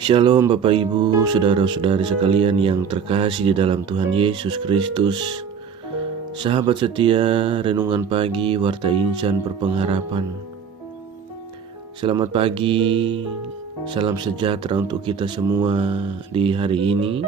Shalom Bapak Ibu, saudara-saudari sekalian yang terkasih di dalam Tuhan Yesus Kristus. Sahabat setia, renungan pagi Warta Insan Berpengharapan. Selamat pagi, salam sejahtera untuk kita semua di hari ini.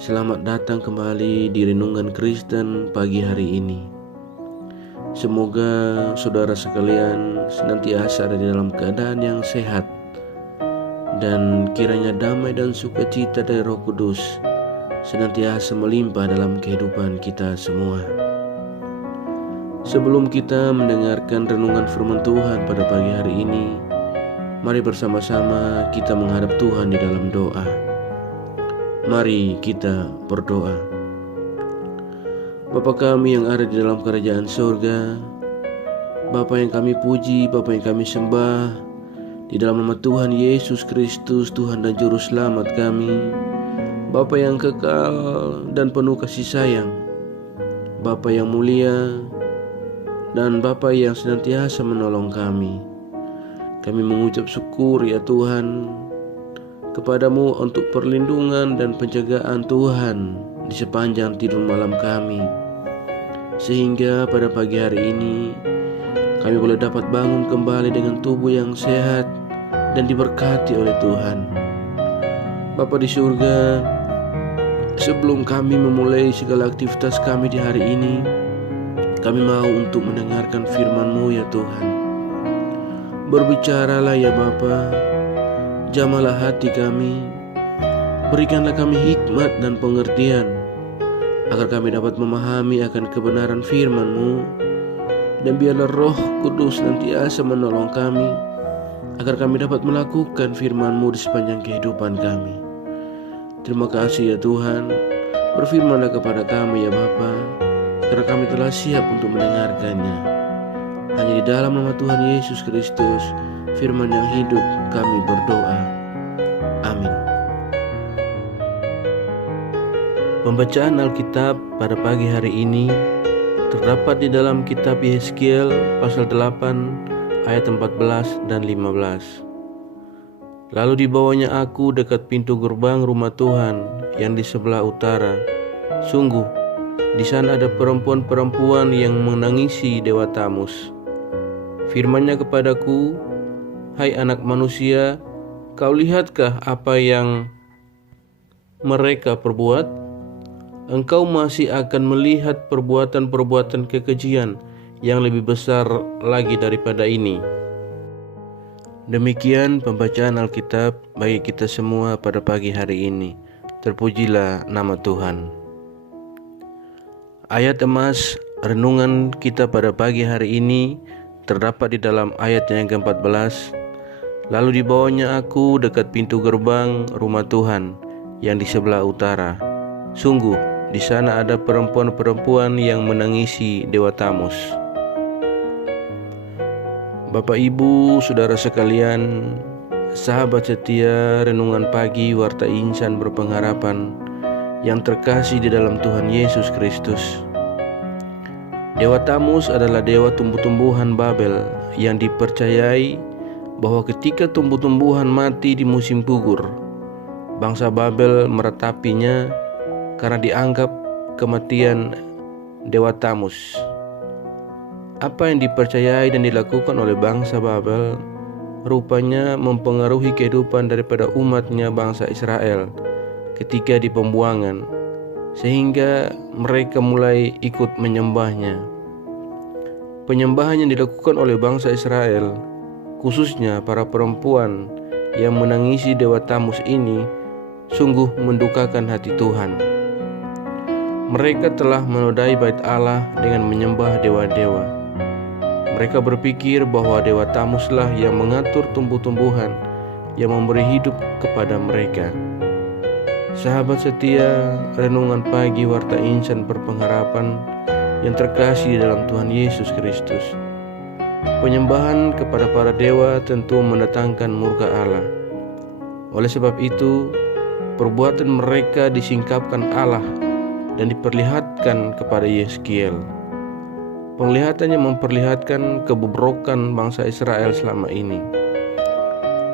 Selamat datang kembali di Renungan Kristen pagi hari ini. Semoga saudara sekalian senantiasa ada di dalam keadaan yang sehat, dan kiranya damai dan sukacita dari Roh Kudus senantiasa melimpah dalam kehidupan kita semua. Sebelum kita mendengarkan renungan firman Tuhan pada pagi hari ini, mari bersama-sama kita menghadap Tuhan di dalam doa. Mari kita berdoa. Bapa kami yang ada di dalam kerajaan surga, Bapa yang kami puji, Bapa yang kami sembah, di dalam nama Tuhan Yesus Kristus, Tuhan dan Juru Selamat kami, Bapa yang kekal dan penuh kasih sayang, Bapa yang mulia, dan Bapa yang senantiasa menolong kami. Kami mengucap syukur ya Tuhan kepadamu untuk perlindungan dan penjagaan Tuhan di sepanjang tidur malam kami, sehingga pada pagi hari ini kami boleh dapat bangun kembali dengan tubuh yang sehat dan diberkati oleh Tuhan. Bapa di surga, sebelum kami memulai segala aktivitas kami di hari ini, kami mau untuk mendengarkan firman-Mu ya Tuhan. Berbicaralah ya Bapa, jamahlah hati kami, berikanlah kami hikmat dan pengertian, agar kami dapat memahami akan kebenaran firman-Mu. Dan biarlah Roh Kudus senantiasa menolong kami, agar kami dapat melakukan firman-Mu di sepanjang kehidupan kami. Terima kasih ya Tuhan. Berfirmanlah kepada kami ya Bapa, karena kami telah siap untuk mendengarkannya. Hanya di dalam nama Tuhan Yesus Kristus, firman yang hidup, kami berdoa. Amin. Pembacaan Alkitab pada pagi hari ini terdapat di dalam kitab Yeskiel pasal 8 ayat 14 dan 15. Lalu dibawanya aku dekat pintu gerbang rumah Tuhan yang di sebelah utara. Sungguh, di sana ada perempuan-perempuan yang menangisi Dewa Tamus. Firman-Nya kepadaku, hai anak manusia, kau lihatkah apa yang mereka perbuat? Engkau masih akan melihat perbuatan-perbuatan kekejian yang lebih besar lagi daripada ini. Demikian pembacaan Alkitab bagi kita semua pada pagi hari ini. Terpujilah nama Tuhan. Ayat emas renungan kita pada pagi hari ini terdapat di dalam ayat yang ke-14. Lalu dibawanya aku dekat pintu gerbang rumah Tuhan yang di sebelah utara. Sungguh, di sana ada perempuan-perempuan yang menangisi Dewa Tamus. Bapak Ibu, saudara sekalian, sahabat setia renungan pagi Warta Insan Berpengharapan yang terkasih di dalam Tuhan Yesus Kristus. Dewa Tamus adalah dewa tumbuh-tumbuhan Babel yang dipercayai bahwa ketika tumbuh-tumbuhan mati di musim gugur, bangsa Babel meratapinya karena dianggap kematian Dewa Tamus. Apa yang dipercayai dan dilakukan oleh bangsa Babel rupanya mempengaruhi kehidupan daripada umatnya bangsa Israel ketika di pembuangan, sehingga mereka mulai ikut menyembahnya. Penyembahan yang dilakukan oleh bangsa Israel, khususnya para perempuan yang menangisi Dewa Tamus ini, sungguh mendukakan hati Tuhan. Mereka telah menodai bait Allah dengan menyembah dewa-dewa. Mereka berpikir bahwa Dewa Tamuslah yang mengatur tumbuh-tumbuhan, yang memberi hidup kepada mereka. Sahabat setia renungan pagi Warta Insan Berpengharapan yang terkasih di dalam Tuhan Yesus Kristus. Penyembahan kepada para dewa tentu mendatangkan murka Allah. Oleh sebab itu, perbuatan mereka disingkapkan Allah dan diperlihatkan kepada Yeskiel. Penglihatannya memperlihatkan kebobrokan bangsa Israel selama ini.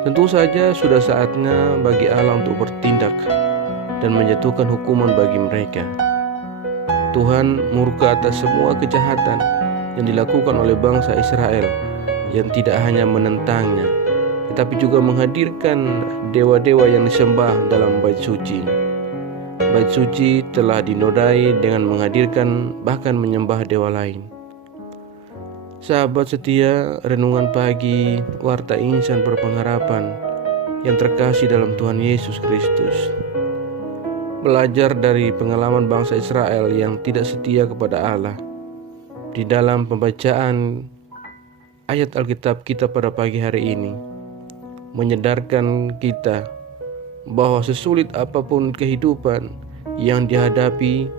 Tentu saja sudah saatnya bagi Allah untuk bertindak dan menjatuhkan hukuman bagi mereka. Tuhan murka atas semua kejahatan yang dilakukan oleh bangsa Israel yang tidak hanya menentangnya, tetapi juga menghadirkan dewa-dewa yang disembah dalam bait suci. Bait suci telah dinodai dengan menghadirkan bahkan menyembah dewa lain. Sahabat setia, renungan pagi Warta Insan Berpengharapan yang terkasih dalam Tuhan Yesus Kristus. Belajar dari pengalaman bangsa Israel yang tidak setia kepada Allah. Di dalam pembacaan ayat Alkitab kita pada pagi hari ini, menyadarkan kita bahwa sesulit apapun kehidupan yang dihadapi,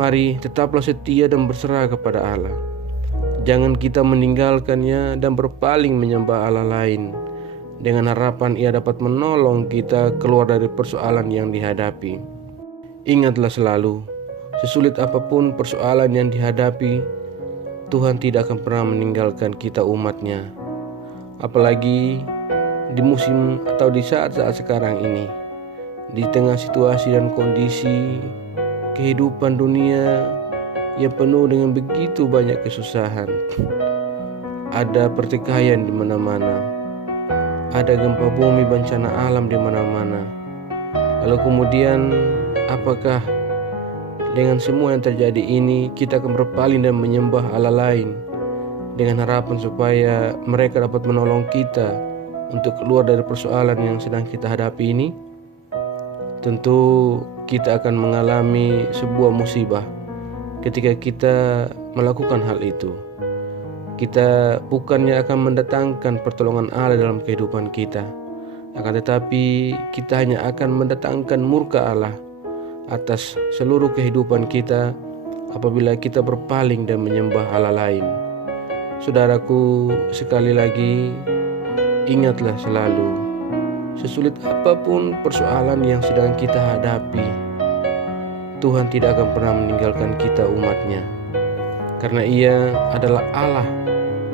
mari tetaplah setia dan berserah kepada Allah. Jangan kita meninggalkannya dan berpaling menyembah Allah lain dengan harapan Ia dapat menolong kita keluar dari persoalan yang dihadapi. Ingatlah selalu, sesulit apapun persoalan yang dihadapi, Tuhan tidak akan pernah meninggalkan kita umat-Nya. Apalagi di musim atau di saat-saat sekarang ini, di tengah situasi dan kondisi kehidupan dunia yang penuh dengan begitu banyak kesusahan. Ada pertikaian di mana-mana, ada gempa bumi, bencana alam di mana-mana. Lalu kemudian, apakah dengan semua yang terjadi ini kita akan berpaling dan menyembah Allah lain dengan harapan supaya mereka dapat menolong kita untuk keluar dari persoalan yang sedang kita hadapi ini? Tentu kita akan mengalami sebuah musibah ketika kita melakukan hal itu. Kita bukannya akan mendatangkan pertolongan Allah dalam kehidupan kita, akan tetapi kita hanya akan mendatangkan murka Allah atas seluruh kehidupan kita apabila kita berpaling dan menyembah Allah lain. Saudaraku, sekali lagi, ingatlah selalu, sesulit apapun persoalan yang sedang kita hadapi, Tuhan tidak akan pernah meninggalkan kita umat-Nya, karena Ia adalah Allah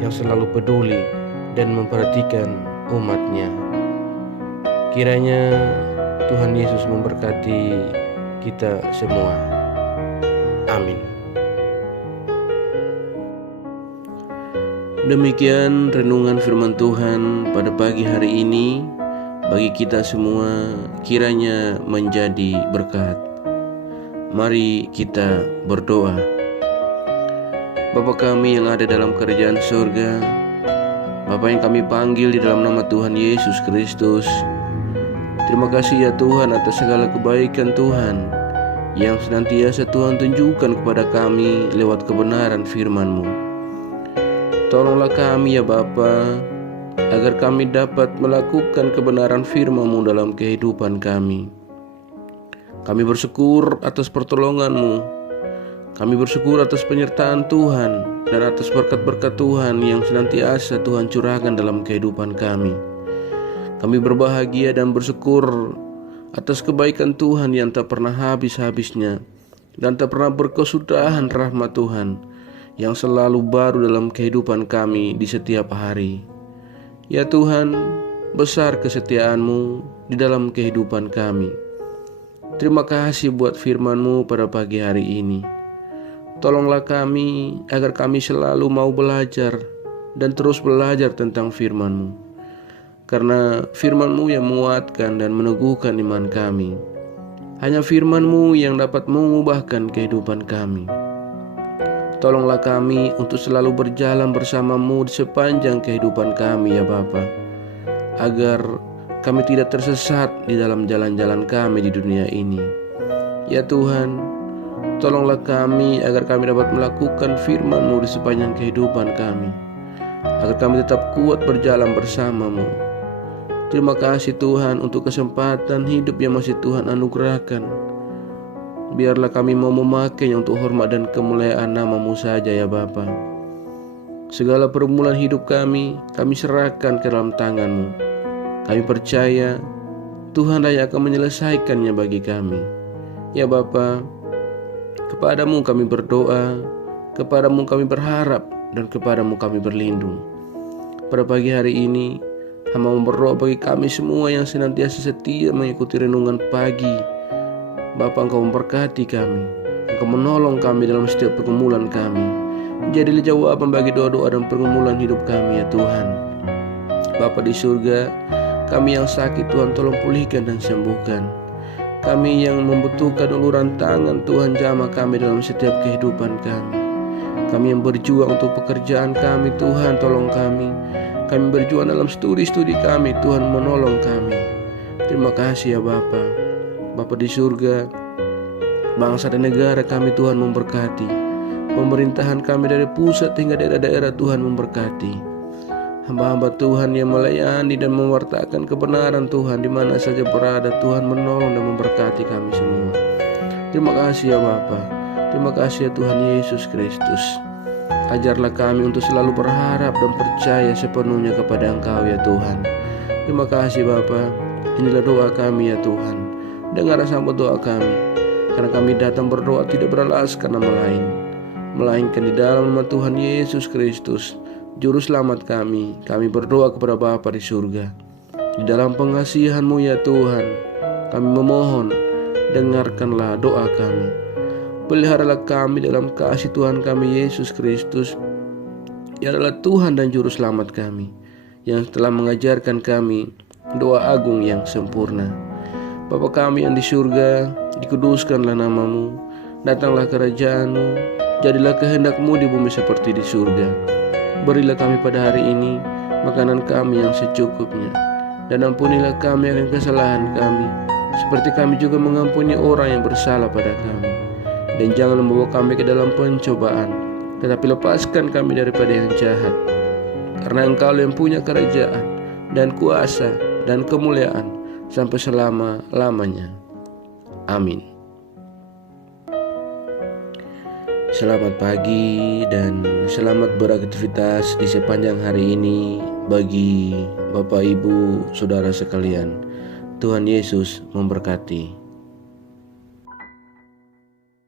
yang selalu peduli dan memperhatikan umat-Nya. Kiranya Tuhan Yesus memberkati kita semua. Amin. Demikian renungan firman Tuhan pada pagi hari ini bagi kita semua, kiranya menjadi berkat. Mari kita berdoa. Bapa kami yang ada dalam kerajaan surga, Bapa yang kami panggil di dalam nama Tuhan Yesus Kristus, terima kasih ya Tuhan atas segala kebaikan Tuhan yang senantiasa Tuhan tunjukkan kepada kami lewat kebenaran firman-Mu. Tolonglah kami ya Bapa, agar kami dapat melakukan kebenaran firman-Mu dalam kehidupan kami. Kami bersyukur atas pertolongan-Mu. Kami bersyukur atas penyertaan Tuhan dan atas berkat-berkat Tuhan yang senantiasa Tuhan curahkan dalam kehidupan kami. Kami berbahagia dan bersyukur atas kebaikan Tuhan yang tak pernah habis-habisnya dan tak pernah berkesudahan rahmat Tuhan yang selalu baru dalam kehidupan kami di setiap hari. Ya Tuhan, besar kesetiaan-Mu di dalam kehidupan kami. Terima kasih buat firman-Mu pada pagi hari ini. Tolonglah kami agar kami selalu mau belajar dan terus belajar tentang firman-Mu. Karena firman-Mu yang menguatkan dan meneguhkan iman kami. Hanya firman-Mu yang dapat mengubahkan kehidupan kami. Tolonglah kami untuk selalu berjalan bersama-Mu di sepanjang kehidupan kami ya Bapa, agar kami tidak tersesat di dalam jalan-jalan kami di dunia ini. Ya Tuhan, tolonglah kami agar kami dapat melakukan firman-Mu di sepanjang kehidupan kami, agar kami tetap kuat berjalan bersama-Mu. Terima kasih Tuhan untuk kesempatan hidup yang masih Tuhan anugerahkan. Biarlah kami mau memakainya untuk hormat dan kemuliaan nama-Mu saja ya Bapa. Segala permulaan hidup kami serahkan ke dalam tangan-Mu. Kami percaya Tuhan yang akan menyelesaikannya bagi kami. Ya Bapa, kepadamu kami berdoa, kepadamu kami berharap, dan kepadamu kami berlindung. Pada pagi hari ini, Hamba berdoa bagi kami semua yang senantiasa setia mengikuti renungan pagi. Bapa, Engkau memberkati kami, Engkau menolong kami dalam setiap pergumulan kami. Jadilah jawaban bagi doa-doa dan pergumulan hidup kami ya Tuhan. Bapa di surga, kami yang sakit Tuhan tolong pulihkan dan sembuhkan. Kami yang membutuhkan uluran tangan Tuhan, jamah kami dalam setiap kehidupan kami. Kami yang berjuang untuk pekerjaan kami Tuhan, tolong kami. Kami berjuang dalam studi kami Tuhan, menolong kami. Terima kasih ya Bapa. Bapa di surga, bangsa dan negara kami Tuhan memberkati. Pemerintahan kami dari pusat hingga daerah-daerah Tuhan memberkati. Hamba-hamba Tuhan yang melayani dan mewartakan kebenaran Tuhan di mana saja berada, Tuhan menolong dan memberkati kami semua. Terima kasih ya Bapa. Terima kasih ya Tuhan Yesus Kristus. Ajarlah kami untuk selalu berharap dan percaya sepenuhnya kepada Engkau ya Tuhan. Terima kasih Bapa. Inilah doa kami ya Tuhan. Dengar sambut doa kami. Karena kami datang berdoa tidak beralaskan nama lain, melainkan di dalam nama Tuhan Yesus Kristus, Juru Selamat kami. Kami berdoa kepada Bapa di surga. Di dalam pengasihan-Mu ya Tuhan, kami memohon, dengarkanlah doa kami. Peliharalah kami dalam kasih Tuhan kami Yesus Kristus, yang adalah Tuhan dan Juru Selamat kami, yang telah mengajarkan kami doa agung yang sempurna. Bapa kami yang di surga, dikuduskanlah nama-Mu, datanglah kerajaan-Mu, jadilah kehendak-Mu di bumi seperti di surga. Berilah kami pada hari ini makanan kami yang secukupnya, dan ampunilah kami akan kesalahan kami, seperti kami juga mengampuni orang yang bersalah pada kami. Dan jangan membawa kami ke dalam pencobaan, tetapi lepaskan kami daripada yang jahat. Karena Engkau yang punya kerajaan dan kuasa dan kemuliaan sampai selama-lamanya. Amin. Selamat pagi dan selamat beraktivitas di sepanjang hari ini bagi Bapak, Ibu, Saudara sekalian. Tuhan Yesus memberkati.